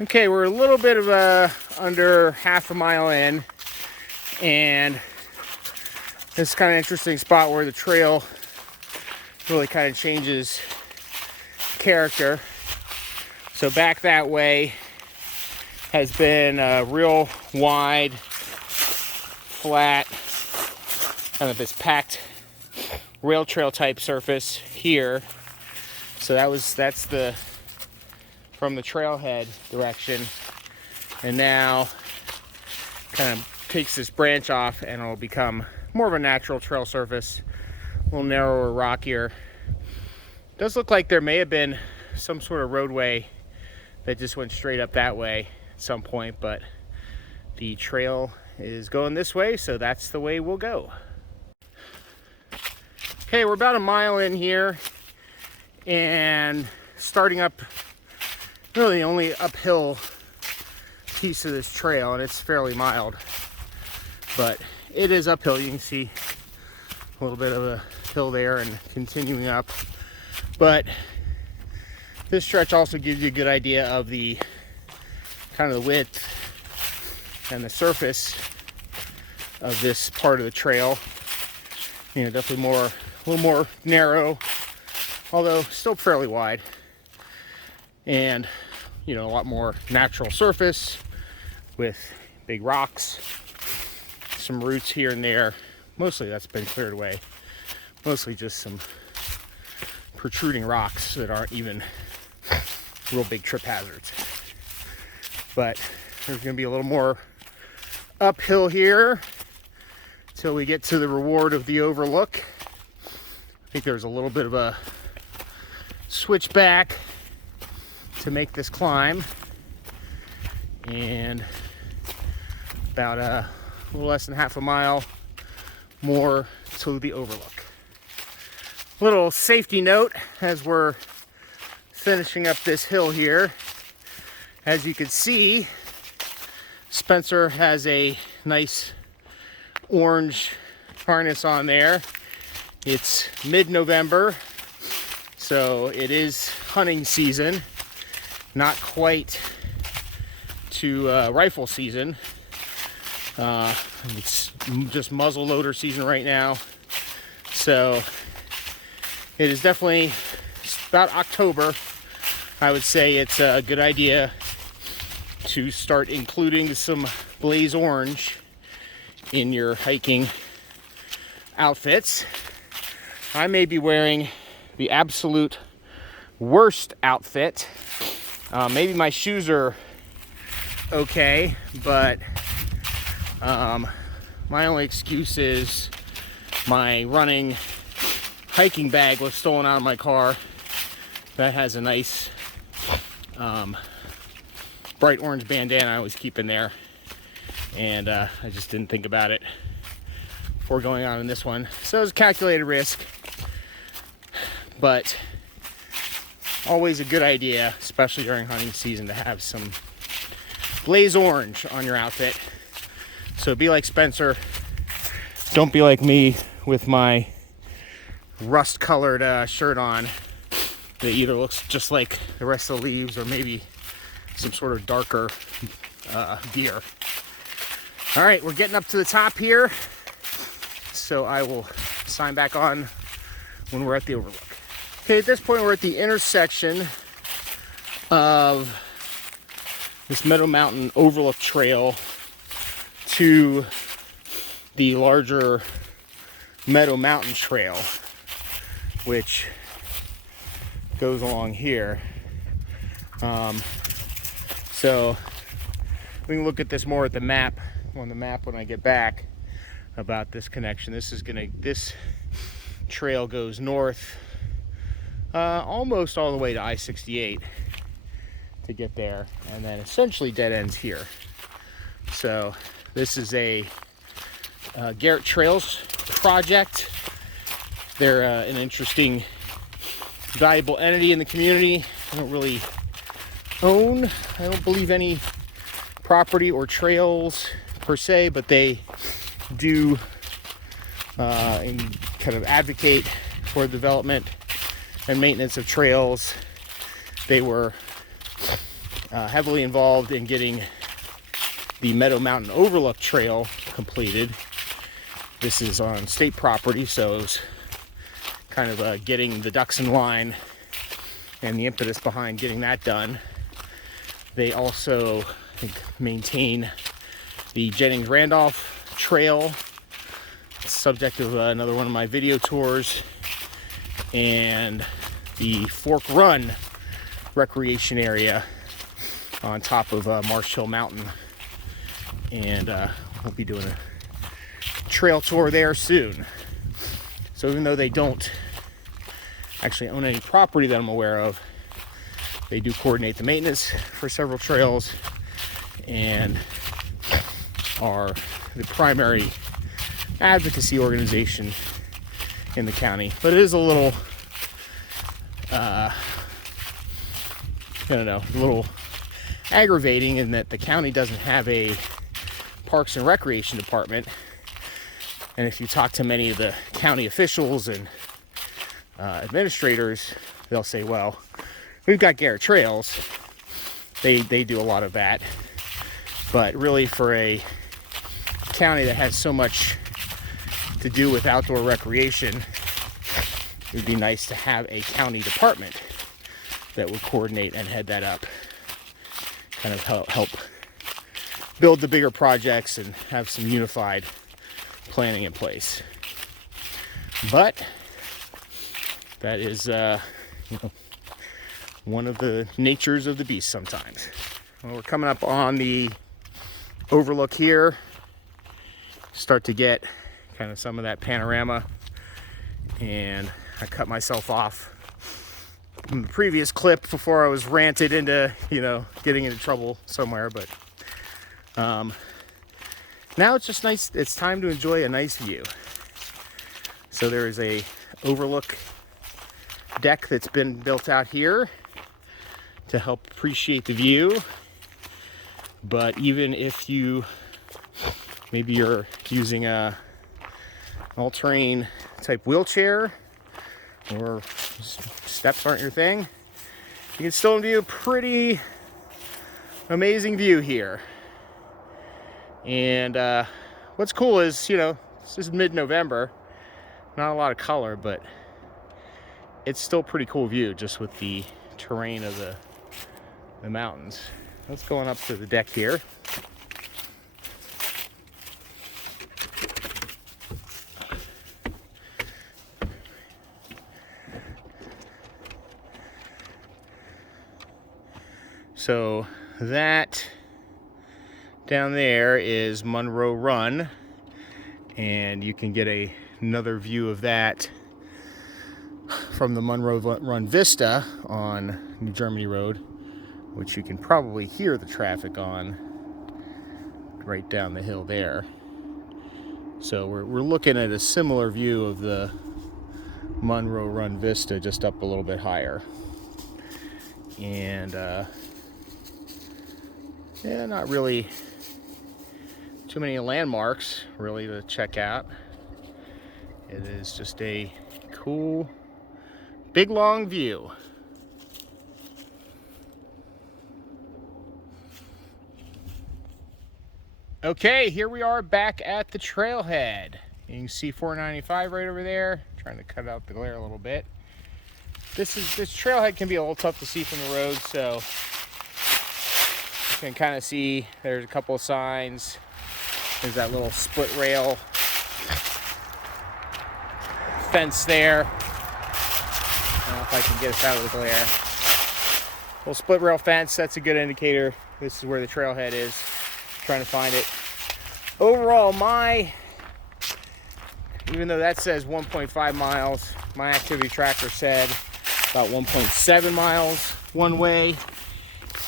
Okay, we're a little bit of under half a mile in, and this is kind of interesting spot where the trail really kind of changes character. So back that way has been a real wide, flat, kind of this packed rail trail type surface here. So that's the from the trailhead direction, and now kind of takes this branch off and it'll become more of a natural trail surface, a little narrower, rockier. Does look like there may have been some sort of roadway that just went straight up that way at some point, but the trail is going this way, so that's the way we'll go. Okay, we're about a mile in here and starting up really the only uphill piece of this trail, and it's fairly mild, but it is uphill. You can see a little bit of a hill there and continuing up, but this stretch also gives you a good idea of the kind of the width and the surface of this part of the trail. You know, definitely a little more narrow, although still fairly wide, and you know, a lot more natural surface with big rocks, some roots here and there. Mostly that's been cleared away. Mostly just some protruding rocks that aren't even real big trip hazards. But there's going to be a little more uphill here till we get to the reward of the overlook. I think there's a little bit of a switchback to make this climb, and about a little less than half a mile more to the overlook. Little safety note as we're finishing up this hill here. As you can see, Spencer has a nice orange harness on there. It's mid-November, so it is hunting season. Not quite to rifle season. It's just muzzle loader season right now. So it is definitely about October. I would say it's a good idea to start including some blaze orange in your hiking outfits. I may be wearing the absolute worst outfit. Maybe my shoes are okay, but my only excuse is my running hiking bag was stolen out of my car. That has a nice bright orange bandana I always keep in there, and I just didn't think about it before going on in this one. So it was a calculated risk, but always a good idea, especially during hunting season, to have some blaze orange on your outfit. So be like Spencer. Don't be like me with my rust-colored shirt on that either looks just like the rest of the leaves or maybe some sort of darker gear. All right, we're getting up to the top here, so I will sign back on when we're at the overlook. Okay, at this point we're at the intersection of this Meadow Mountain Overlook Trail to the larger Meadow Mountain Trail, which goes along here. So we can look at this more at the map, on the map when I get back, about this connection. This trail goes north almost all the way to I-68 to get there, and then essentially dead ends here. So this is a Garrett Trails project. They're an interesting, valuable entity in the community. I don't really own, I don't believe, any property or trails per se, but they do and kind of advocate for development and maintenance of trails. They were heavily involved in getting the Meadow Mountain Overlook Trail completed. This is on state property, so it was kind of getting the ducks in line and the impetus behind getting that done. They also, I think, maintain the Jennings-Randolph Trail, subject of another one of my video tours, and the Fork Run recreation area on top of Marsh Hill Mountain. And we'll be doing a trail tour there soon. So even though they don't actually own any property that I'm aware of, they do coordinate the maintenance for several trails and are the primary advocacy organization in the county. But it is a little, I don't know, a little aggravating in that the county doesn't have a Parks and Recreation department. And if you talk to many of the county officials and administrators, they'll say, well, we've got Garrett Trails. They do a lot of that. But really, for a county that has so much to do with outdoor recreation, it would be nice to have a county department that would coordinate and head that up. Kind of help build the bigger projects and have some unified planning in place. But that is one of the natures of the beast sometimes. Well, we're coming up on the overlook here. Start to get kind of some of that panorama, and I cut myself off from the previous clip before I was ranted into, getting into trouble somewhere. But now it's just nice. It's time to enjoy a nice view. So there is a overlook deck that's been built out here to help appreciate the view. But even if maybe you're using a all-terrain type wheelchair, or steps aren't your thing, you can still view a pretty amazing view here. And what's cool is, this is mid-November, not a lot of color, but it's still a pretty cool view just with the terrain of the mountains. Let's go on up to the deck here. So that down there is Monroe Run, and you can get another view of that from the Monroe Run Vista on New Germany Road, which you can probably hear the traffic on right down the hill there. So we're looking at a similar view of the Monroe Run Vista, just up a little bit higher. And yeah, not really too many landmarks really to check out. It is just a cool, big, long view. Okay, here we are back at the trailhead. You can see 495 right over there. Trying to cut out the glare a little bit. This trailhead can be a little tough to see from the road, so you can kind of see there's a couple of signs. There's that little split rail fence there. I don't know if I can get us out of the glare. Little split rail fence, that's a good indicator. This is where the trailhead is. Trying to find it. Overall, even though that says 1.5 miles, my activity tracker said about 1.7 miles one way,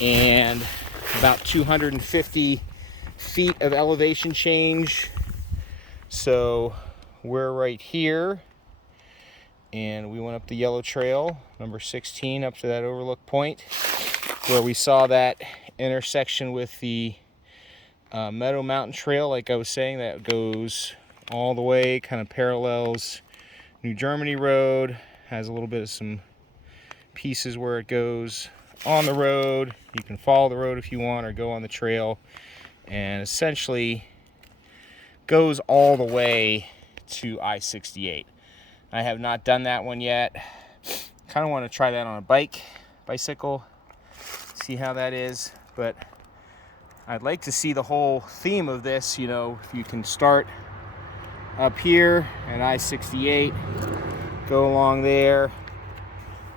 and about 250 feet of elevation change. So we're right here, and we went up the yellow trail, number 16, up to that overlook point, where we saw that intersection with the Meadow Mountain Trail, like I was saying, that goes all the way, kind of parallels New Germany Road, has a little bit of some pieces where it goes on the road. You can follow the road if you want or go on the trail, and essentially goes all the way to I-68. I have not done that one yet. Kind of want to try that on a bicycle, see how that is. But I'd like to see the whole theme of this, you know, if you can start up here at I-68, go along there.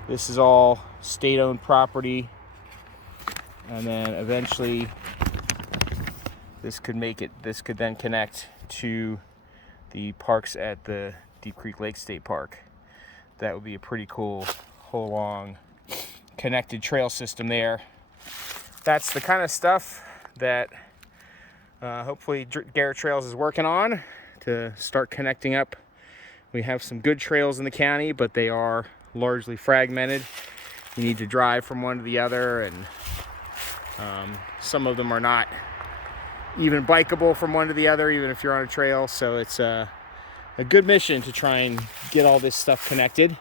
This is all state-owned property, and then eventually this could then connect to the parks at the Deep Creek Lake State Park. That would be a pretty cool whole long connected trail system there. That's the kind of stuff that hopefully Garrett Trails is working on to start connecting up. We have some good trails in the county, but they are largely fragmented. You need to drive from one to the other, and some of them are not even bikeable from one to the other, even if you're on a trail. So it's a good mission to try and get all this stuff connected.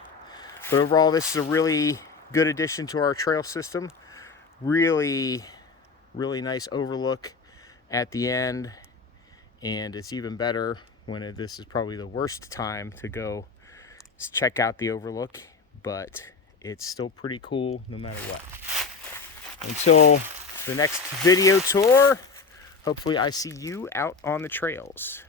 But overall, this is a really good addition to our trail system. Really nice overlook at the end, and it's even better when this is probably the worst time to go check out the overlook, but it's still pretty cool no matter what. Until the next video tour, hopefully I see you out on the trails.